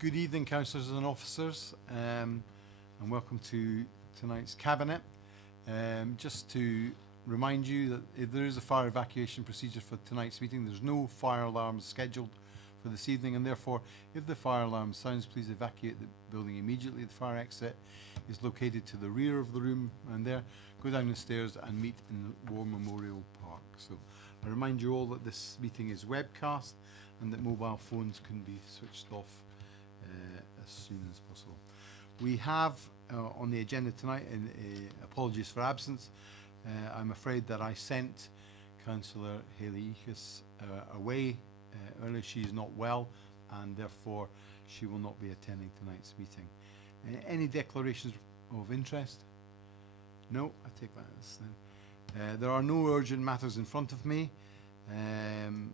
Good evening, councillors and officers, and welcome to tonight's cabinet. Just to remind you that if there is a fire evacuation procedure for tonight's meeting, there's no fire alarms scheduled for this evening, and therefore, if the fire alarm sounds, please evacuate the building immediately. The fire exit is located to the rear of the room, and there, go down the stairs and meet in the War Memorial Park. So, I remind you all that this meeting is webcast, and that mobile phones can be switched off as soon as possible. We have on the agenda tonight, apologies for absence. I'm afraid that I sent Councillor Hayley Eakes away earlier. She is not well, and therefore she will not be attending tonight's meeting. Any declarations of interest? No, I take that as then. There are no urgent matters in front of me, and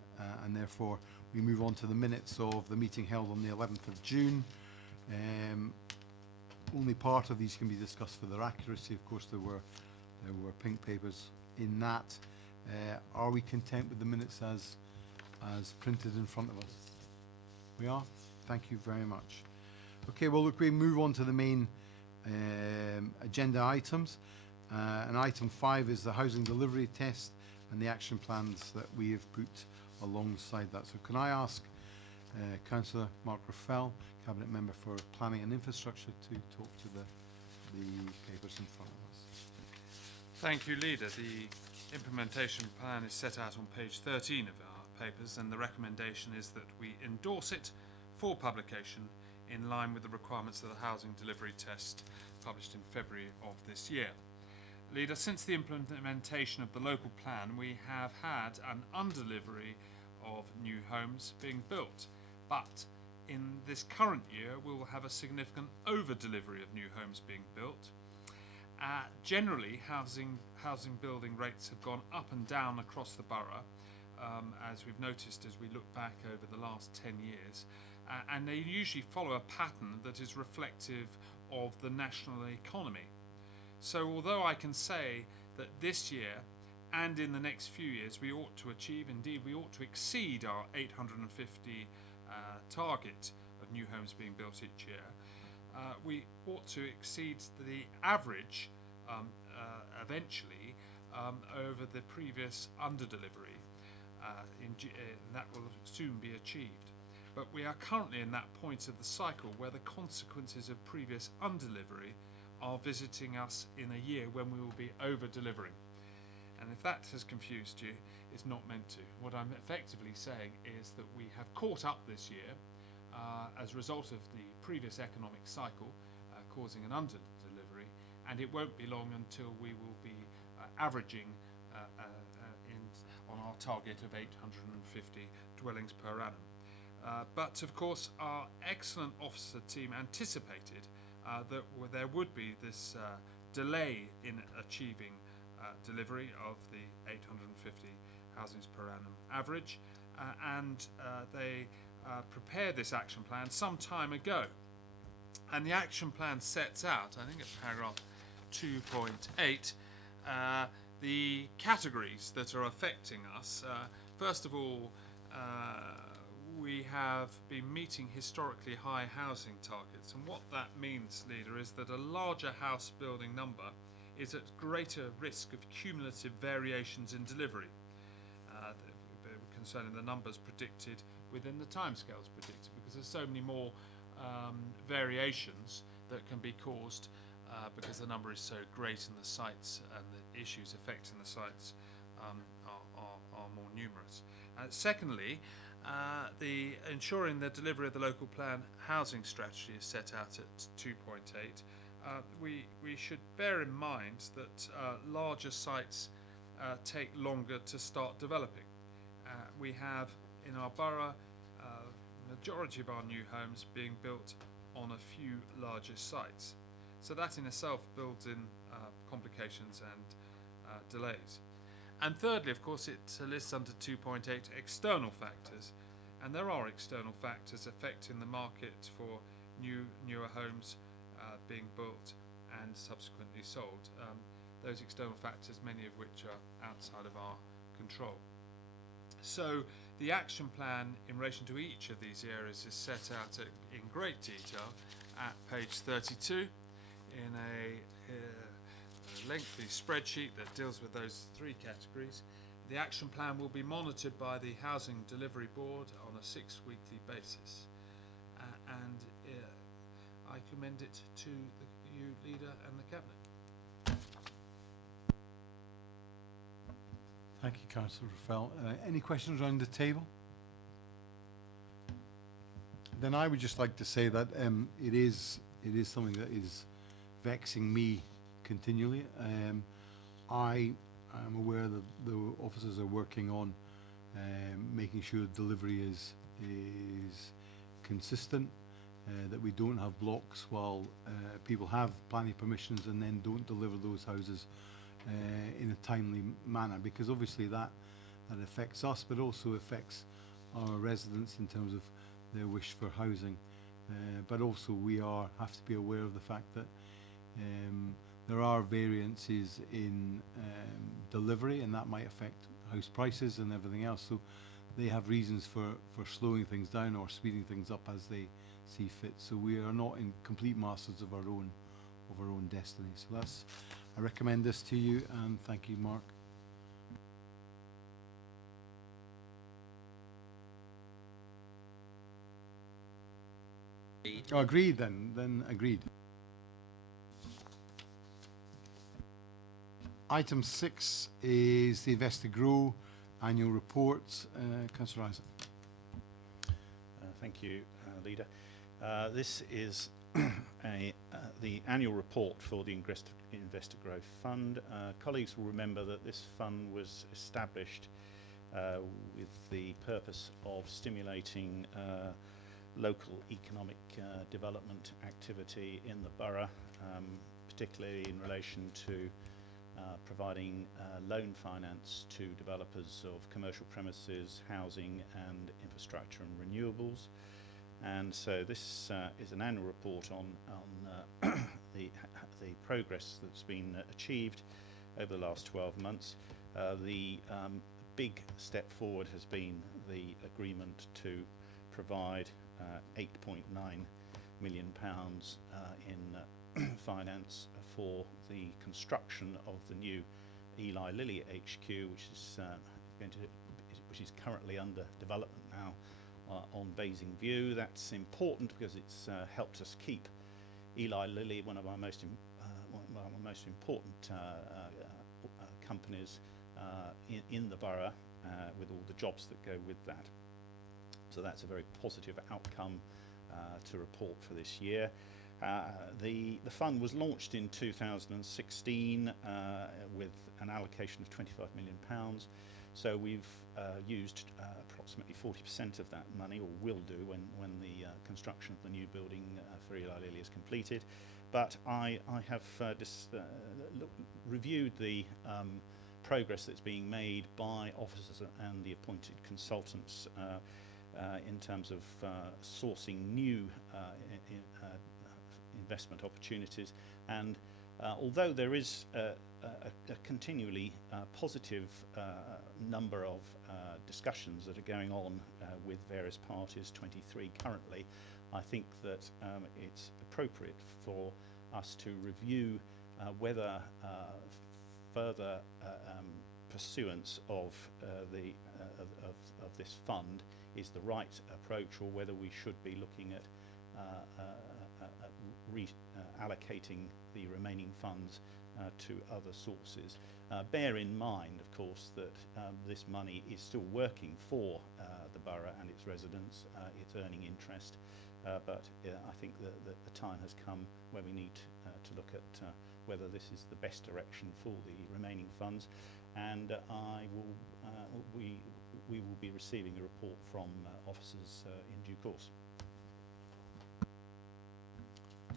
therefore we move on to the minutes of the meeting held on the 11th of June. Only part of these can be discussed for their accuracy. Of course, there were pink papers in that. Are we content with the minutes as printed in front of us? We are. Thank you very much. Okay, well, look, we move on to the main agenda items. And item 5 is the housing delivery test and the action plans that we have put alongside that. So can I ask Councillor Mark Raffel, Cabinet Member for Planning and Infrastructure, to talk to the papers in front of us. Thank you, Leader. The implementation plan is set out on page 13 of our papers, and the recommendation is that we endorse it for publication in line with the requirements of the housing delivery test published in February of this year. Leader, since the implementation of the local plan, we have had an undelivery of new homes being built, but in this current year we will have a significant over-delivery of new homes being built. Generally, housing building rates have gone up and down across the borough, as we've noticed as we look back over the last 10 years, and they usually follow a pattern that is reflective of the national economy. So although I can say that this year and in the next few years we ought to achieve, indeed we ought to exceed our 850 target of new homes being built each year, we ought to exceed the average eventually over the previous under-delivery, that will soon be achieved. But we are currently in that point of the cycle where the consequences of previous under-delivery are visiting us in a year when we will be over-delivering. And if that has confused you, it's not meant to. What I'm effectively saying is that we have caught up this year as a result of the previous economic cycle causing an under-delivery, and it won't be long until we will be averaging on our target of 850 dwellings per annum. But of course our excellent officer team anticipated that there would be this delay in achieving delivery of the 850 housings per annum average, and they prepared this action plan some time ago. And the action plan sets out, I think it's paragraph 2.8, the categories that are affecting us. First of all, we have been meeting historically high housing targets, and what that means, Leader, is that a larger house building number is at greater risk of cumulative variations in delivery concerning the numbers predicted within the timescales predicted, because there's so many more variations that can be caused because the number is so great and the sites and the issues affecting the sites are more numerous. Secondly, the ensuring the delivery of the local plan housing strategy is set out at 2.8. We should bear in mind that larger sites take longer to start developing. We have in our borough majority of our new homes being built on a few larger sites. So that in itself builds in complications and delays. And thirdly, of course, it lists under 2.8 external factors, and there are external factors affecting the market for newer homes being built and subsequently sold. Those external factors, many of which are outside of our control. So The action plan in relation to each of these areas is set out in great detail at page 32 in a lengthy spreadsheet that deals with those three categories. The action plan will be monitored by the Housing Delivery Board on a 6-weekly basis, and I commend it to you, Leader, and the Cabinet. Thank you, Councillor Raffel. Any questions around the table? Then I would just like to say that it is something that is vexing me continually. I am aware that the officers are working on making sure delivery is consistent, that we don't have blocks while people have planning permissions and then don't deliver those houses in a timely manner, because obviously that affects us, but also affects our residents in terms of their wish for housing. But also we have to be aware of the fact that there are variances in delivery, and that might affect house prices and everything else. So they have reasons for slowing things down or speeding things up as they see fit. So we are not in complete masters of our own destiny. So I recommend this to you, and thank you, Mark. Oh, agreed then agreed. Item 6 is the InvestorGov annual reports. Councillor Isaac. Thank you, Leader. This is the annual report for the InvestorGov Fund. Colleagues will remember that this fund was established with the purpose of stimulating local economic development activity in the borough, particularly in relation to providing loan finance to developers of commercial premises, housing and infrastructure and renewables. And so this is an annual report on the progress that's been achieved over the last 12 months. The big step forward has been the agreement to provide £8.9 million in finance for the construction of the new Eli Lilly HQ, which is currently under development now on Basingview. That's important because it's helped us keep Eli Lilly, one of our most important companies in the borough, with all the jobs that go with that. So that's a very positive outcome to report for this year. The fund was launched in 2016 with an allocation of £25 million. So we've used approximately 40% of that money, or will do when the construction of the new building for Eli Lilly is completed. But I have reviewed the progress that's being made by officers and the appointed consultants in terms of sourcing new investment opportunities. And although there is a continually positive number of discussions that are going on with various parties, 23 currently, I think that it's appropriate for us to review whether further pursuance of this fund is the right approach, or whether we should be looking at allocating the remaining funds to other sources. Bear in mind, of course, that this money is still working for the borough and its residents. It's earning interest, but I think that the time has come where we need to look at whether this is the best direction for the remaining funds. And we will be receiving a report from officers in due course.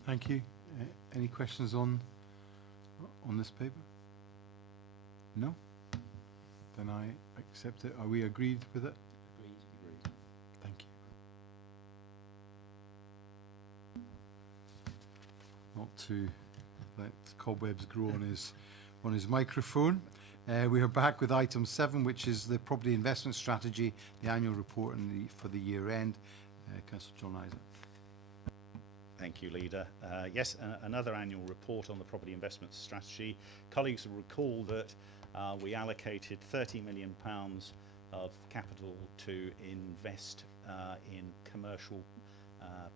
Thank you. Any questions on this paper? No? Then I accept it. Are we agreed with it? Agreed. Thank you. Not to let cobwebs grow on his microphone. We are back with item 7, which is the property investment strategy, the annual report for the year end. Councillor John Isaac. Thank you, Leader. Yes, another annual report on the property investment strategy. Colleagues will recall that we allocated £30 million of capital to invest in commercial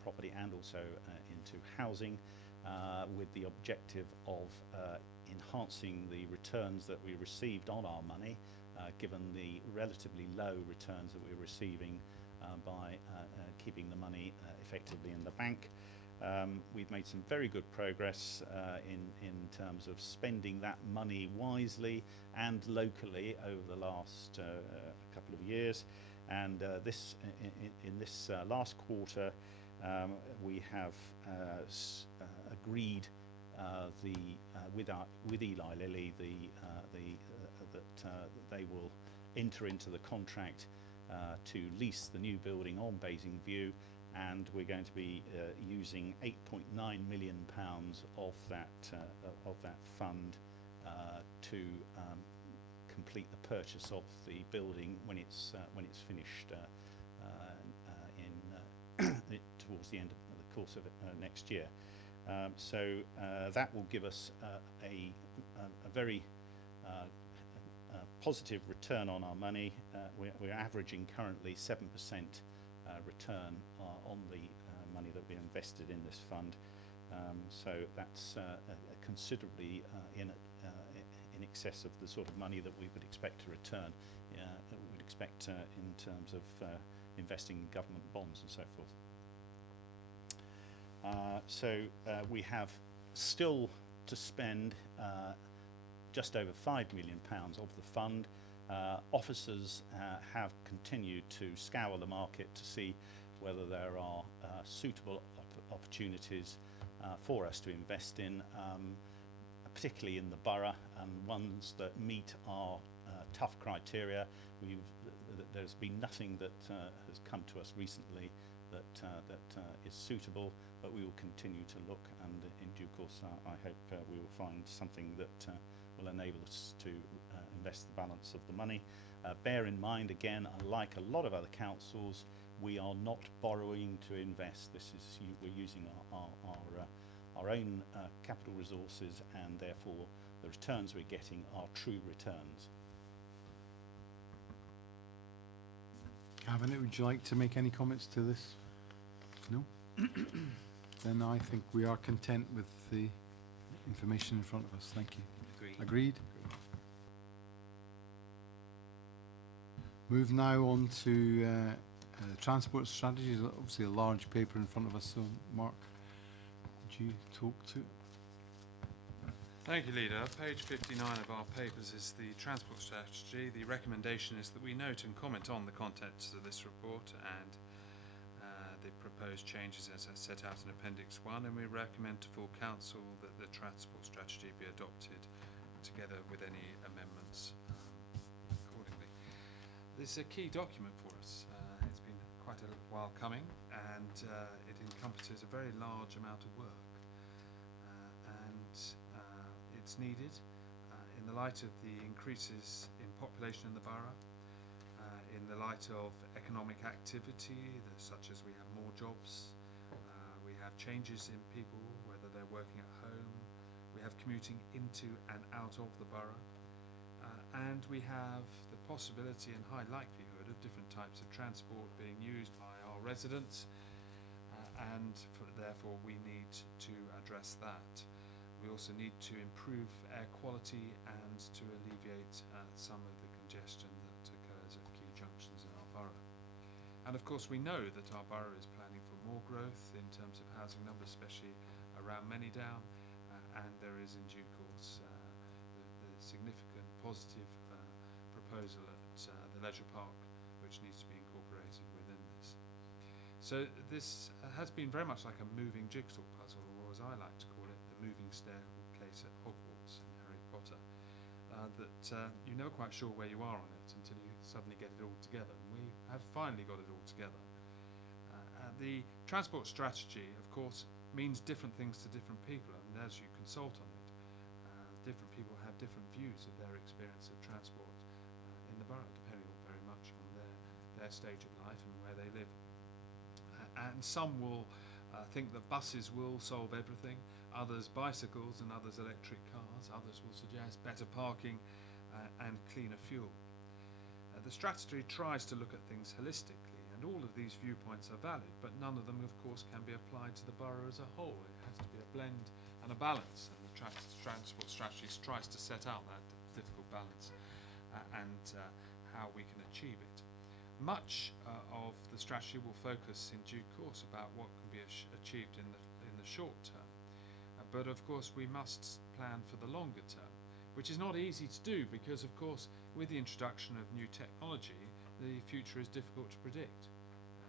property and also into housing with the objective of enhancing the returns that we received on our money, given the relatively low returns that we're receiving by keeping the money effectively in the bank. We've made some very good progress in terms of spending that money wisely and locally over the last couple of years. And in this last quarter, we have agreed with Eli Lilly that they will enter into the contract to lease the new building on Basingview, and we're going to be using £8.9 million of that fund to complete the purchase of the building when it's finished towards the end of the course of next year. So that will give us a very positive return on our money. We're averaging currently 7% return on the money that we invested in this fund. So that's considerably in excess of the sort of money that we would expect to return, that we would expect in terms of investing in government bonds and so forth. We have still to spend just over £5 million of the fund. Officers have continued to scour the market to see whether there are suitable opportunities for us to invest in, particularly in the borough, and ones that meet our tough criteria. There's been nothing that has come to us recently that is suitable, but we will continue to look, and in due course I hope we will find something that will enable us to invest the balance of the money. Bear in mind, again, unlike a lot of other councils, we are not borrowing to invest. We're using our own capital resources, and therefore the returns we're getting are true returns. Cabinet, would you like to make any comments to this? No? Then I think we are content with the information in front of us. Thank you. Agreed? Move now on to transport strategies. Obviously a large paper in front of us, so Mark, would you talk to it? Thank you, Leader. Page 59 of our papers is the transport strategy. The recommendation is that we note and comment on the contents of this report and the proposed changes as set out in Appendix 1, and we recommend to full council that the transport strategy be adopted together with any amendments accordingly. This is a key document for us. It's been quite a while coming, and it encompasses a very large amount of work, and it's needed in the light of the increases in population in the borough, in the light of economic activity, such as we have more jobs, we have changes in people, whether they're working at home, we have commuting into and out of the borough, and we have the possibility and high likelihood of different types of transport being used by our residents, and therefore we need to address that. We also need to improve air quality and to alleviate some of the congestion that occurs at key junctions in our borough. And of course we know that our borough is planning for more growth in terms of housing numbers, especially around Manydown, and there is in due course the significant positive proposal at the Leisure Park, which needs to be incorporated within this. So this has been very much like a moving jigsaw puzzle, or as I like to call it, the moving staircase at Hogwarts in Harry Potter, that you're never quite sure where you are on it until you suddenly get it all together. And we have finally got it all together. The transport strategy, of course, means different things to different people, and as you consult on it, different people have different views of their experience of transport in the borough, depending on very much on their stage of life and where they live. And some will think that buses will solve everything, others bicycles, and others electric cars, others will suggest better parking and cleaner fuel. The strategy tries to look at things holistically, and all of these viewpoints are valid, but none of them, of course, can be applied to the borough as a whole. It has to be a blend and a balance, and the transport strategy tries to set out that difficult balance and how we can achieve it. Much of the strategy will focus in due course about what can be achieved in the short term, but of course we must plan for the longer term, which is not easy to do because, of course, with the introduction of new technology, the future is difficult to predict.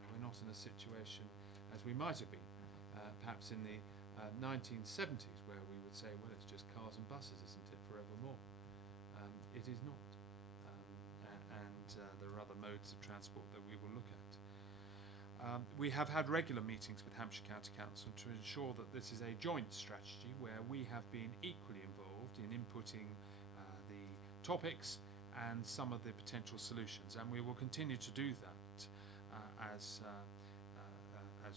We're not in a situation as we might have been, perhaps in the 1970s, where we would say, well, it's just cars and buses, isn't it, forevermore? It is not. There are other modes of transport that we will look at. We have had regular meetings with Hampshire County Council to ensure that this is a joint strategy where we have been equally involved in inputting the topics and some of the potential solutions, and we will continue to do that as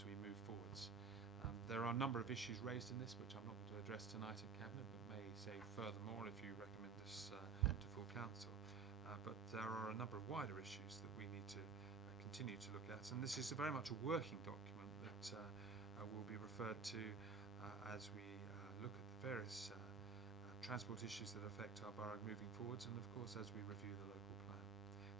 we move forwards. There are a number of issues raised in this which I'm not going to address tonight at Cabinet, but may say furthermore if you recommend this to full Council. But there are a number of wider issues that we need to continue to look at, and this is very much a working document that will be referred to as we look at the various transport issues that affect our borough moving forwards, and of course as we review the local plan.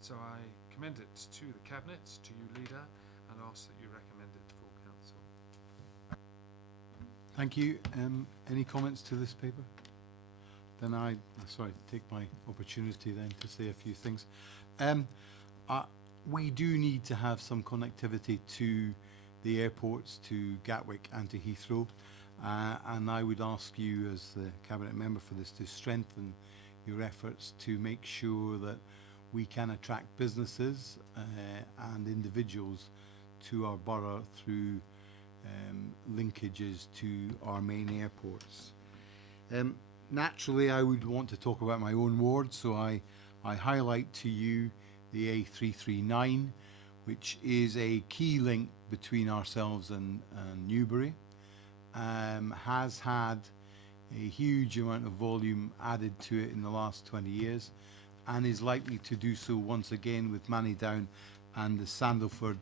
So I commend it to the Cabinet, to you, Leader, and ask that you recommend it to full Council. Thank you. Any comments to this paper? Then take my opportunity then to say a few things. We do need to have some connectivity to the airports, to Gatwick and to Heathrow. And I would ask you as the Cabinet member for this to strengthen your efforts to make sure that we can attract businesses and individuals to our borough through linkages to our main airports. Naturally, I would want to talk about my own ward, so I highlight to you the A339, which is a key link between ourselves and Newbury. Has had a huge amount of volume added to it in the last 20 years and is likely to do so once again with Mannydown and the Sandalford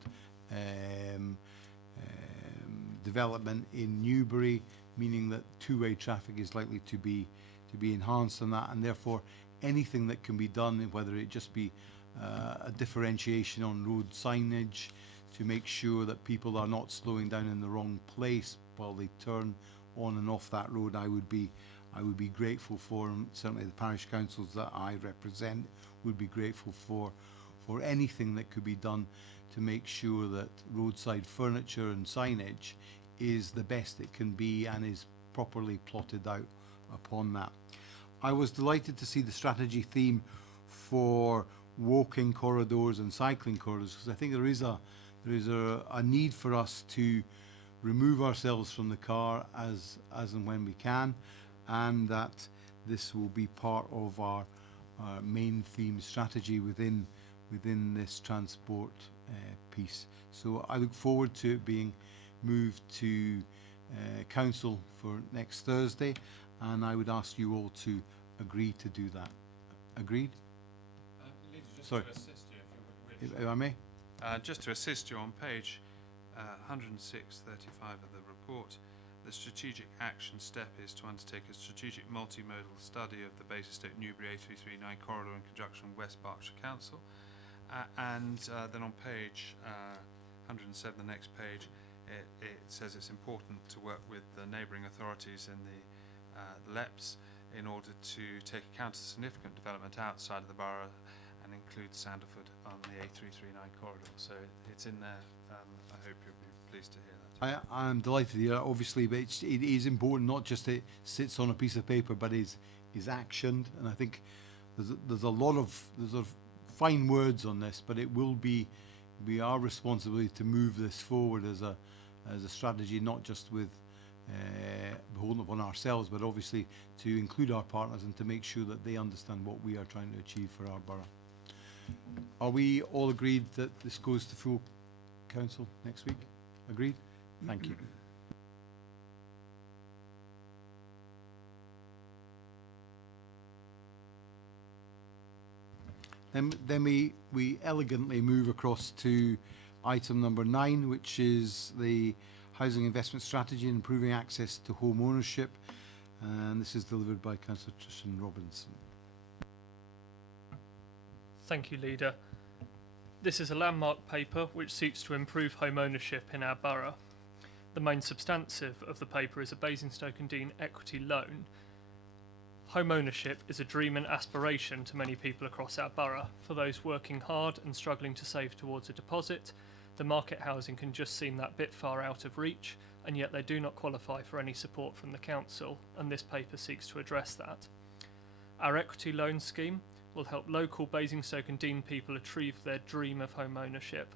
development in Newbury, meaning that two-way traffic is likely to be enhanced on that, and therefore anything that can be done, whether it just be a differentiation on road signage to make sure that people are not slowing down in the wrong place while they turn on and off that road, I would be grateful for, and certainly the parish councils that I represent would be grateful for anything that could be done to make sure that roadside furniture and signage is the best it can be and is properly plotted out upon that. I was delighted to see the strategy theme for walking corridors and cycling corridors, because I think there is a need for us to remove ourselves from the car as and when we can, and that this will be part of our main theme strategy within this transport piece. So I look forward to it being moved to council for next Thursday, and I would ask you all to agree to do that. Agreed? Just Sorry. to assist you, if you If I may? just to assist you on page 106/35 of the report, the strategic action step is to undertake a strategic multimodal study of the Basingstoke Newbury A339 corridor in conjunction with West Berkshire Council. And then on page 107, the next page, it says it's important to work with the neighbouring authorities in the LEPs in order to take account of significant development outside of the borough and include Sandalford on the A339 corridor. So it's in there. I hope you'll be pleased to hear that. I'm delighted to hear that, obviously, but it is important not just it sits on a piece of paper, but is actioned. And I think there's a lot of fine words on this, but it will be our responsibility to move this forward as a strategy, not just with beholden upon ourselves, but obviously to include our partners and to make sure that they understand what we are trying to achieve for our borough. Are we all agreed that this goes to full council next week? Agreed? Thank you. Then we elegantly move across to item number 9, which is the housing investment strategy and improving access to home ownership. And this is delivered by Councillor Tristan Robinson. Thank you, Leader. This is a landmark paper which seeks to improve home ownership in our borough. The main substantive of the paper is a Basingstoke and Dean equity loan. Home ownership is a dream and aspiration to many people across our borough. For those working hard and struggling to save towards a deposit, the market housing can just seem that bit far out of reach, and yet they do not qualify for any support from the council, and this paper seeks to address that. Our equity loan scheme will help local Basingstoke and Dean people achieve their dream of home ownership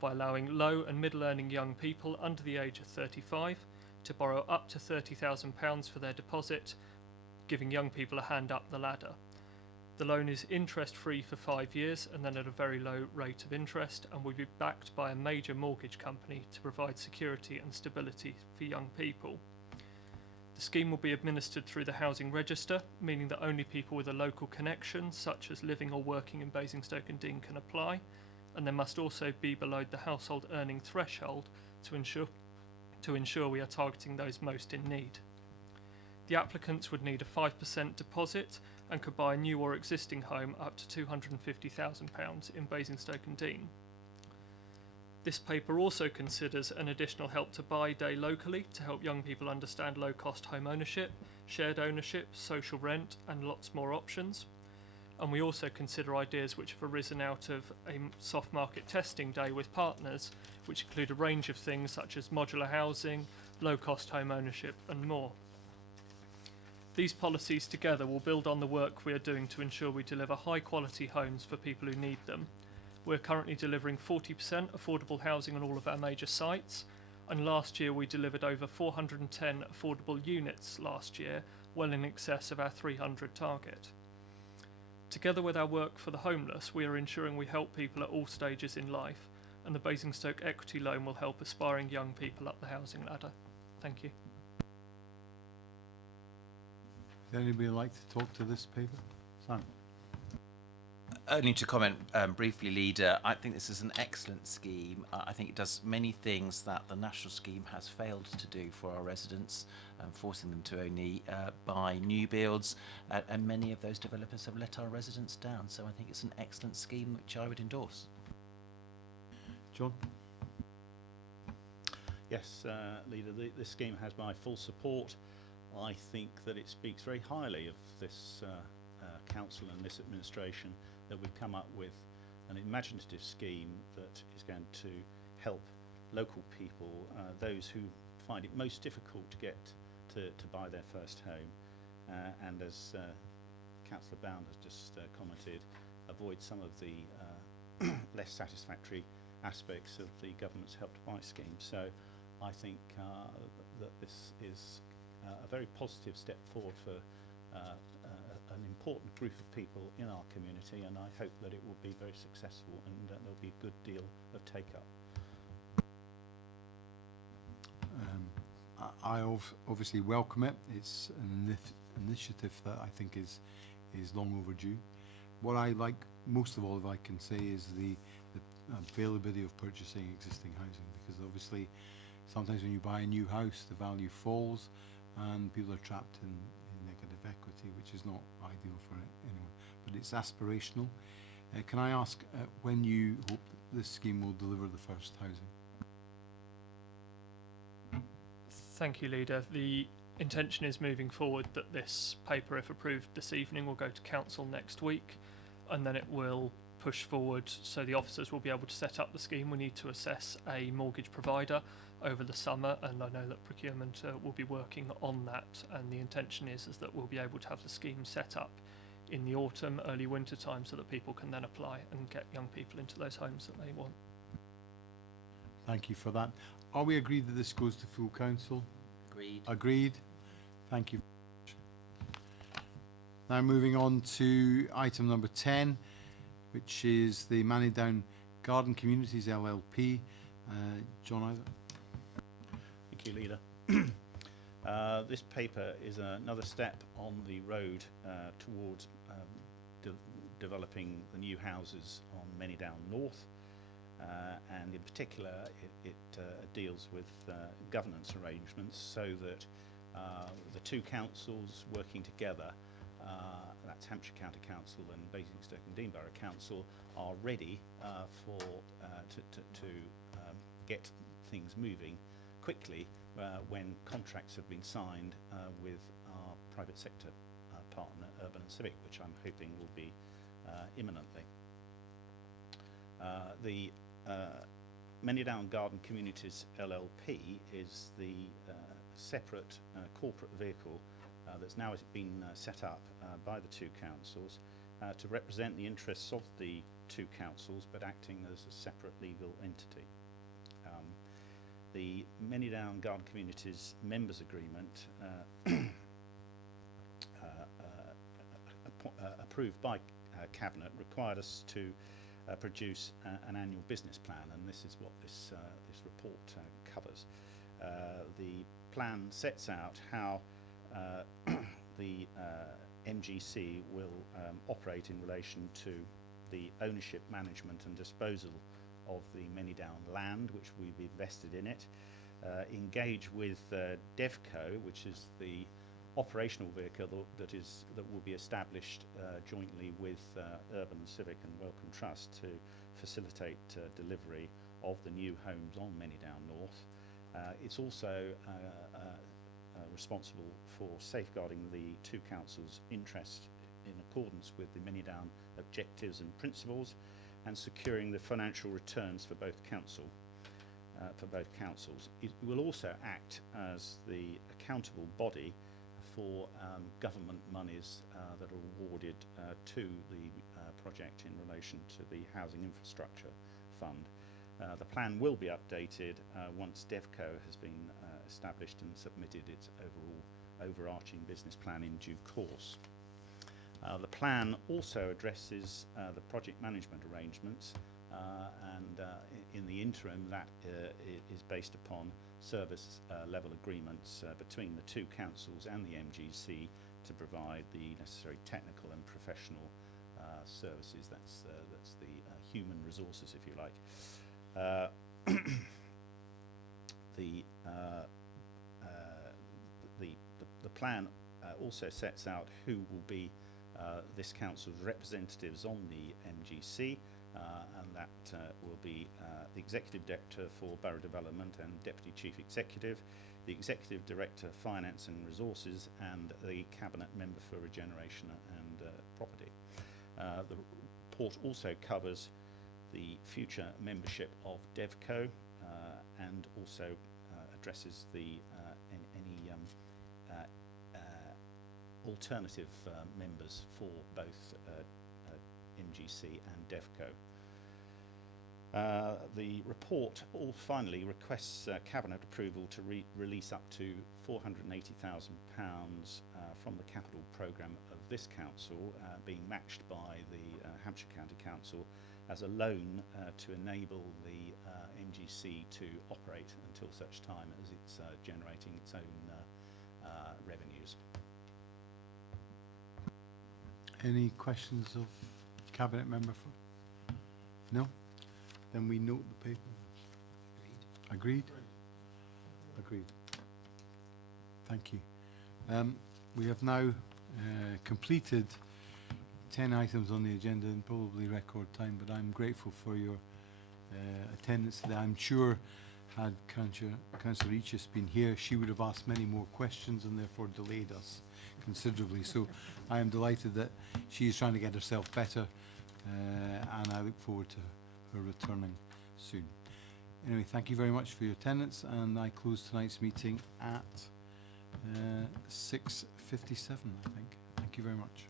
by allowing low and middle earning young people under the age of 35 to borrow up to £30,000 for their deposit, giving young people a hand up the ladder. The loan is interest free for 5 years and then at a very low rate of interest, and will be backed by a major mortgage company to provide security and stability for young people. The scheme will be administered through the housing register, meaning that only people with a local connection, such as living or working in Basingstoke and Dean, can apply, and there must also be below the household earning threshold to ensure we are targeting those most in need. The applicants would need a 5% deposit and could buy a new or existing home up to £250,000 in Basingstoke and Dean. This paper also considers an additional Help to Buy day locally to help young people understand low-cost home ownership, shared ownership, social rent, and lots more options. And we also consider ideas which have arisen out of a soft market testing day with partners, which include a range of things such as modular housing, low-cost home ownership, and more. These policies together will build on the work we are doing to ensure we deliver high-quality homes for people who need them. We're currently delivering 40% affordable housing on all of our major sites, and last year we delivered over 410 affordable units last year, well in excess of our 300 target. Together with our work for the homeless, we are ensuring we help people at all stages in life, and the Basingstoke Equity Loan will help aspiring young people up the housing ladder. Thank you. Would anybody like to talk to this paper? Simon. Only to comment briefly, Leader, I think this is an excellent scheme. I think it does many things that the national scheme has failed to do for our residents, forcing them to only buy new builds, and many of those developers have let our residents down. So I think it's an excellent scheme which I would endorse. John? Yes, Leader, this scheme has my full support. I think that it speaks very highly of this council and this administration that we've come up with an imaginative scheme that is going to help local people, those who find it most difficult to get to buy their first home, and as Councillor Bound has just commented, avoid some of the less satisfactory aspects of the government's Help to Buy scheme. So I think that this is a very positive step forward for an important group of people in our community, and I hope that it will be very successful and there'll be a good deal of take-up. I obviously welcome it. It's an initiative that I think is long overdue. What I like most of all, if I can say, is the availability of purchasing existing housing, because obviously sometimes when you buy a new house the value falls and people are trapped in negative equity, which is not ideal for anyone, but it's aspirational. Can I ask when you hope this scheme will deliver the first housing? Thank you, Leader. The intention is moving forward that this paper, if approved this evening, will go to council next week, and then it will push forward so the officers will be able to set up the scheme. We need to assess a mortgage provider over the summer, and I know that procurement will be working on that, and the intention is that we'll be able to have the scheme set up in the autumn, early winter time, so that people can then apply and get young people into those homes that they want. Thank you for that. Are we agreed that this goes to full council? Agreed. Agreed. Agreed. Thank you. Now moving on to item number 10, which is the Down Garden Communities LLP. John Isaac. Thank you, Leader. This paper is another step on the road towards developing the new houses on Down North, and in particular it deals with governance arrangements so that the two councils working together, that's Hampshire County Council and Basingstoke and Dean Borough Council, are ready to get things moving quickly when contracts have been signed with our private sector partner, Urban and Civic, which I'm hoping will be imminently. The Down Garden Communities LLP is the separate corporate vehicle that's now been set up by the two councils to represent the interests of the two councils, but acting as a separate legal entity. The Down Garden Communities Members Agreement approved by Cabinet required us to produce an annual business plan, and this is what this report covers. The plan sets out how the MGC will operate in relation to the ownership, management and disposal of the Down land, which we've invested in it, engage with DevCo, which is the operational vehicle that will be established jointly with Urban Civic and Wellcome Trust to facilitate delivery of the new homes on Down North. It's also responsible for safeguarding the two councils' interests in accordance with the Down objectives and principles, and securing the financial returns for both councils. It will also act as the accountable body for government monies that are awarded to the project in relation to the Housing Infrastructure Fund. The plan will be updated once DevCo has been established and submitted its overarching business plan in due course. The plan also addresses the project management arrangements, and in the interim that is based upon service level agreements between the two councils and the MGC to provide the necessary technical and professional services. That's the human resources, if you like. The plan also sets out who will be this council's representatives on the MGC, and that will be the Executive Director for Borough Development and Deputy Chief Executive, the Executive Director Finance and Resources, and the Cabinet Member for Regeneration and Property. The report also covers the future membership of DevCo and also addresses the any alternative members for both MGC and DevCo. The report finally requests Cabinet approval to release up to £480,000 from the capital programme of this council, being matched by the Hampshire County Council as a loan to enable the MGC to operate until such time as it's generating its own revenues. Any questions of Cabinet member? No? Then we note the paper. Agreed? Agreed. Thank you. We have now completed 10 items on the agenda in probably record time, but I'm grateful for your attendance today. I'm sure had Councillor Eachus been here, she would have asked many more questions and therefore delayed us considerably. So I am delighted that she is trying to get herself better, and I look forward to her returning soon. Anyway, thank you very much for your attendance, and I close tonight's meeting at 6:57, I think. Thank you very much.